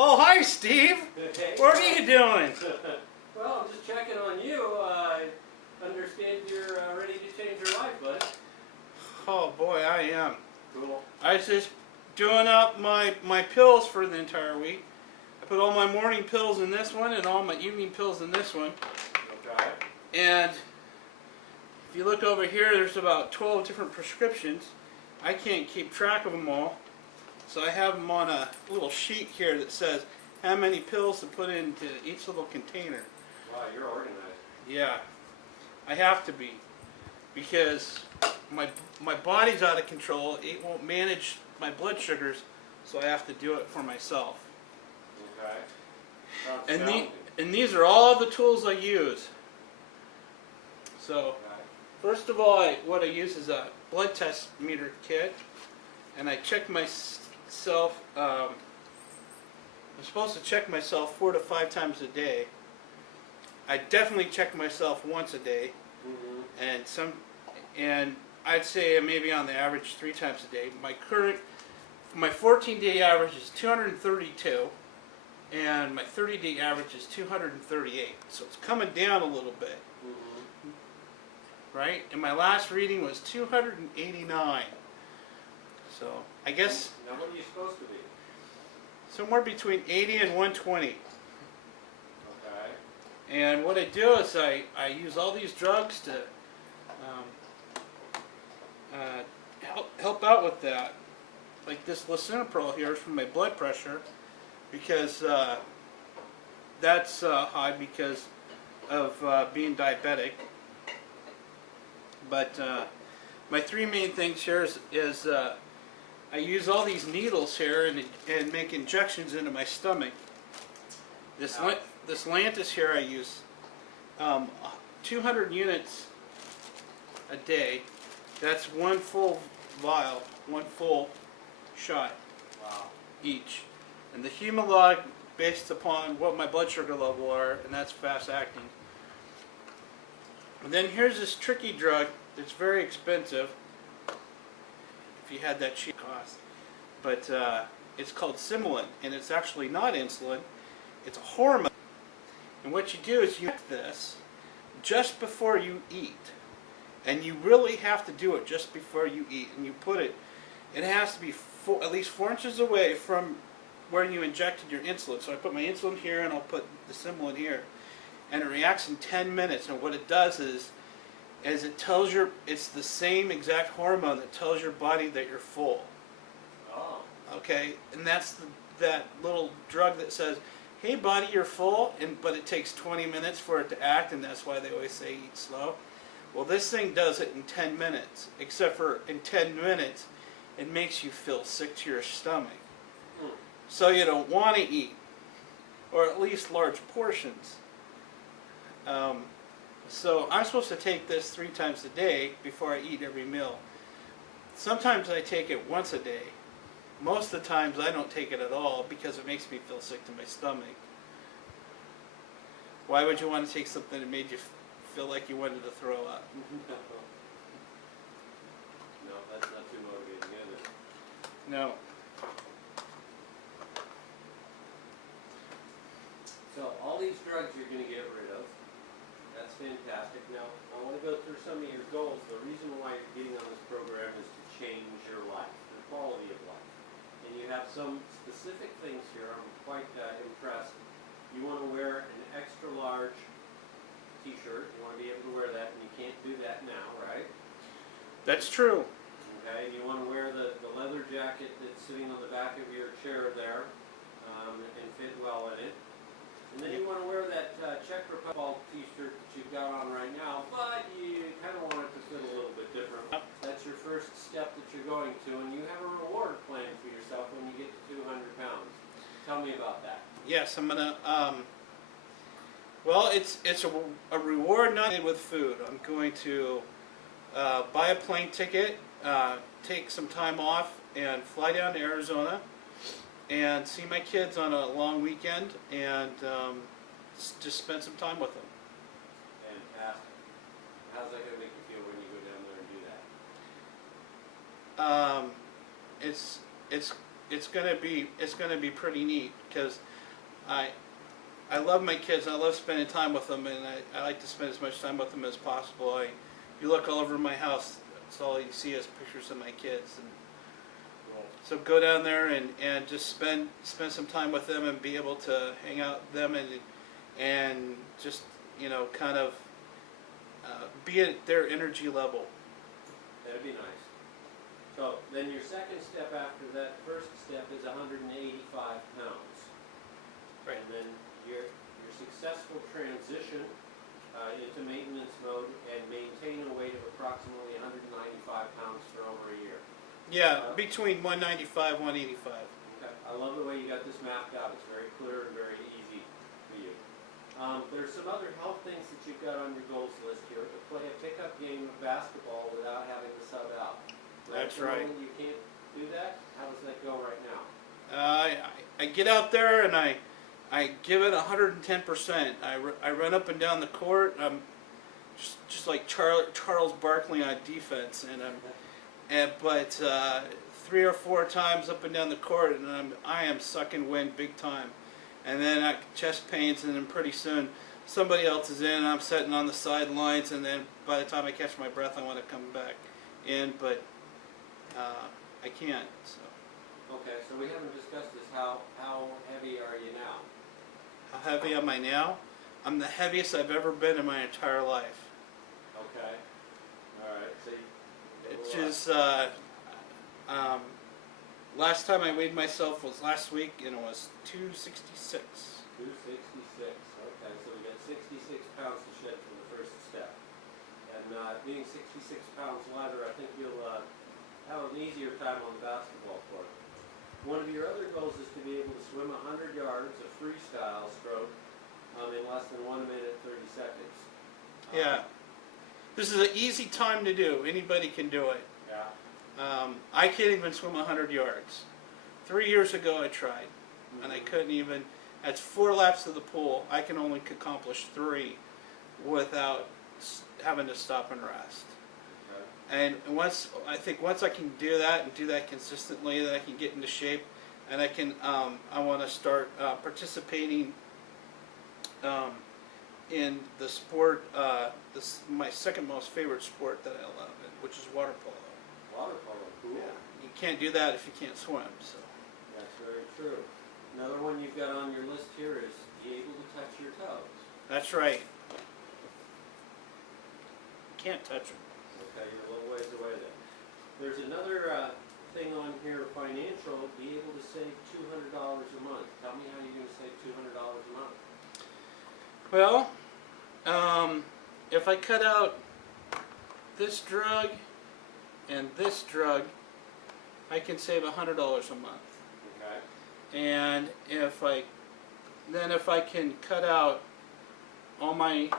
Oh, hi, Steve. Hey. What are you doing? Well, I'm just checking on you. I understand you're ready to change your life, bud. Oh, boy, I am. Cool. I was just doing up my pills for the entire week. I put all my morning pills in this one and all my evening pills in this one. Okay. And if you look over here, there's about 12 different prescriptions. I can't keep track of them all. So I have them on a little sheet here that says how many pills to put into each little container. Wow, you're organized. Yeah, I have to be, because my body's out of control. It won't manage my blood sugars, so I have to do it for myself. Okay. Sounds And challenging. these are all the tools I use. So Okay. first of all, what I use is a blood test meter kit, and I check myself. I'm supposed to check myself 4 to 5 times a day. I definitely check myself once a day, Mm-hmm. and I'd say maybe on the average 3 times a day. My 14-day average is 232, and my 30-day average is 238. So it's coming down a little bit, Mm-hmm. right? And my last reading was 289. So I guess Now, what are you supposed to be? somewhere between 80 and 120. Okay. And what I do is I use all these drugs to help out with that. Like this lisinopril here is for my blood pressure, because that's high because of being diabetic. But my 3 main things here is I use all these needles here and make injections into my stomach. This Lantus here I use 200 units a day. That's one full vial, one full shot Wow. each. And the Humalog based upon what my blood sugar level are, and that's fast acting. And then here's this tricky drug that's very expensive. If you had that cheap cost, but it's called Similan, and it's actually not insulin. It's a hormone. And what you do is you take this just before you eat, and you really have to do it just before you eat. And you put it. It has to be at least 4 inches away from where you injected your insulin. So I put my insulin here, and I'll put the Similan here, and it reacts in 10 minutes. And what it does is it tells it's the same exact hormone that tells your body that you're full. Oh. Okay, and that's that little drug that says, "Hey, body, you're full," but it takes 20 minutes for it to act, and that's why they always say eat slow. Well, this thing does it in 10 minutes, except for in 10 minutes, it makes you feel sick to your stomach. Mm. So you don't want to eat, or at least large portions. So I'm supposed to take this 3 times a day before I eat every meal. Sometimes I take it once a day. Most of the times I don't take it at all because it makes me feel sick to my stomach. Why would you want to take something that made you feel like you wanted to throw up? No, that's not too motivating, is it? No. So, all these drugs you're going to get rid of. That's fantastic. Now, I want to go through some of your goals. The reason why you're getting on this program is to change your life, the quality of life. And you have some specific things here. I'm quite impressed. You want to wear an extra large t-shirt. You want to be able to wear that, and you can't do that now, right? That's true. Okay, and you want to wear the leather jacket that's sitting on the back of your chair there and fit well in it. And then you want to wear that Czech Republic t-shirt that you've got on right now, but you kind of want it to fit a little bit different. That's your first step that you're going to, and you have a reward plan for yourself when you get to 200 pounds. Tell me about that. Yes, I'm gonna. Well, it's a reward not with food. I'm going to buy a plane ticket, take some time off, and fly down to Arizona and see my kids on a long weekend, and just spend some time with them. Fantastic. How's that going to make you feel when you go down there and do that? It's it's gonna be pretty neat because I love my kids. I love spending time with them, and I like to spend as much time with them as possible. You look all over my house, that's all you see is pictures of my kids. And so go down there and just spend some time with them and be able to hang out with them and just, you know, kind of be at their energy level. That'd be nice. So then your second step after that first step is 185 pounds. Right. And then your successful transition into maintenance mode and maintain a weight of approximately 195 pounds for over a year. Yeah, between 195, 185. Okay. I love the way you got this mapped out. It's very clear and very easy for you. There's some other health things that you've got on your goals list here. To play a pickup game of basketball without having to sub out. That's At the right. moment you can't do that. How does that go right now? I get out there and I give it 110%. I run up and down the court. I'm just like Charles Barkley on defense, but 3 or 4 times up and down the court, and I am sucking wind big time. And then I chest pains, and then pretty soon somebody else is in, and I'm sitting on the sidelines, and then by the time I catch my breath, I want to come back in, but I can't. So. Okay, so we haven't discussed this. How heavy are you now? How heavy am I now? I'm the heaviest I've ever been in my entire life. Okay. All right. So It's just last time I weighed myself was last week, and it was 266. 266. Okay, so we got 66 pounds to shed for the first step. And being 66 pounds lighter, I think you'll have an easier time on the basketball court. One of your other goals is to be able to swim 100 yards of freestyle stroke in less than 1 minute 30 seconds. Yeah. This is an easy time to do. Anybody can do it. Yeah. I can't even swim 100 yards. 3 years ago I tried, and I couldn't even. That's 4 laps of the pool. I can only accomplish 3 without having to stop and rest. And once I can do that and do that consistently, then I can get into shape, and I can. I want to start participating in the sport. My second most favorite sport that I love, which is water polo. Water polo, cool. Yeah. You can't do that if you can't swim. So. That's very true. Another one you've got on your list here is be able to touch your toes. That's right. Can't touch them. Okay, you're a little ways away there. There's another thing on here, financial, be able to save $200 a month. Tell me how you're going to save $200 a month. Well, if I cut out this drug and this drug, I can save $100 a month. Okay. And if I can cut out all my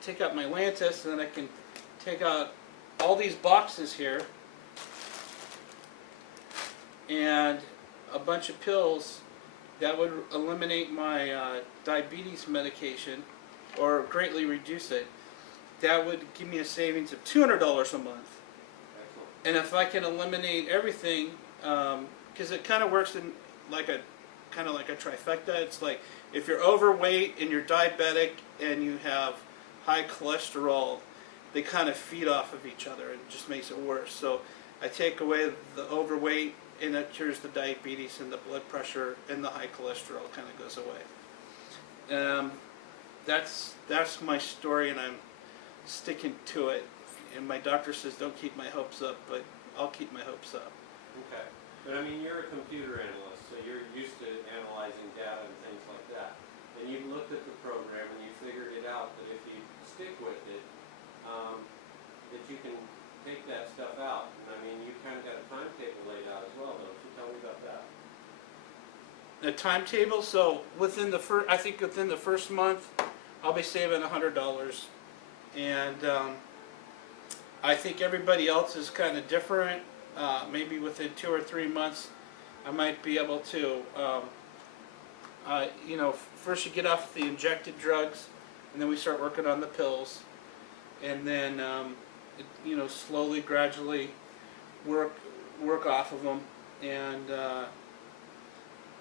take out my Lantus, and then I can take out all these boxes here and a bunch of pills, that would eliminate my diabetes medication or greatly reduce it. That would give me a savings of $200 a month. Excellent. And if I can eliminate everything, because it kind of works in like a trifecta. It's like if you're overweight and you're diabetic and you have high cholesterol, they kind of feed off of each other, and it just makes it worse. So I take away the overweight, and it cures the diabetes, and the blood pressure and the high cholesterol kind of goes away. That's my story, and I'm sticking to it. And my doctor says don't keep my hopes up, but I'll keep my hopes up. Okay. But I mean, you're a computer analyst, so you're used to analyzing data and things like that. And you've looked at the program and you figured it out that if you stick with it, that you can take that stuff out. And I mean, you kind of got a timetable laid out as well, don't you? Tell me about that. The timetable, so within the first month, I'll be saving $100, and I think everybody else is kind of different. Maybe within 2 or 3 months, I might be able to. First you get off the injected drugs, and then we start working on the pills, and then slowly, gradually work off of them. and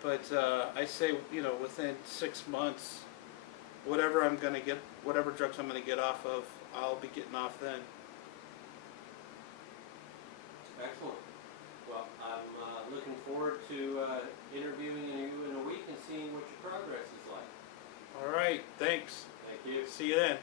but I say, you know, within 6 months, whatever drugs I'm gonna get off of, I'll be getting off then. Excellent. Well, I'm looking forward to interviewing you in a week and seeing what your progress is like. All right, thanks. Thank you. See you then.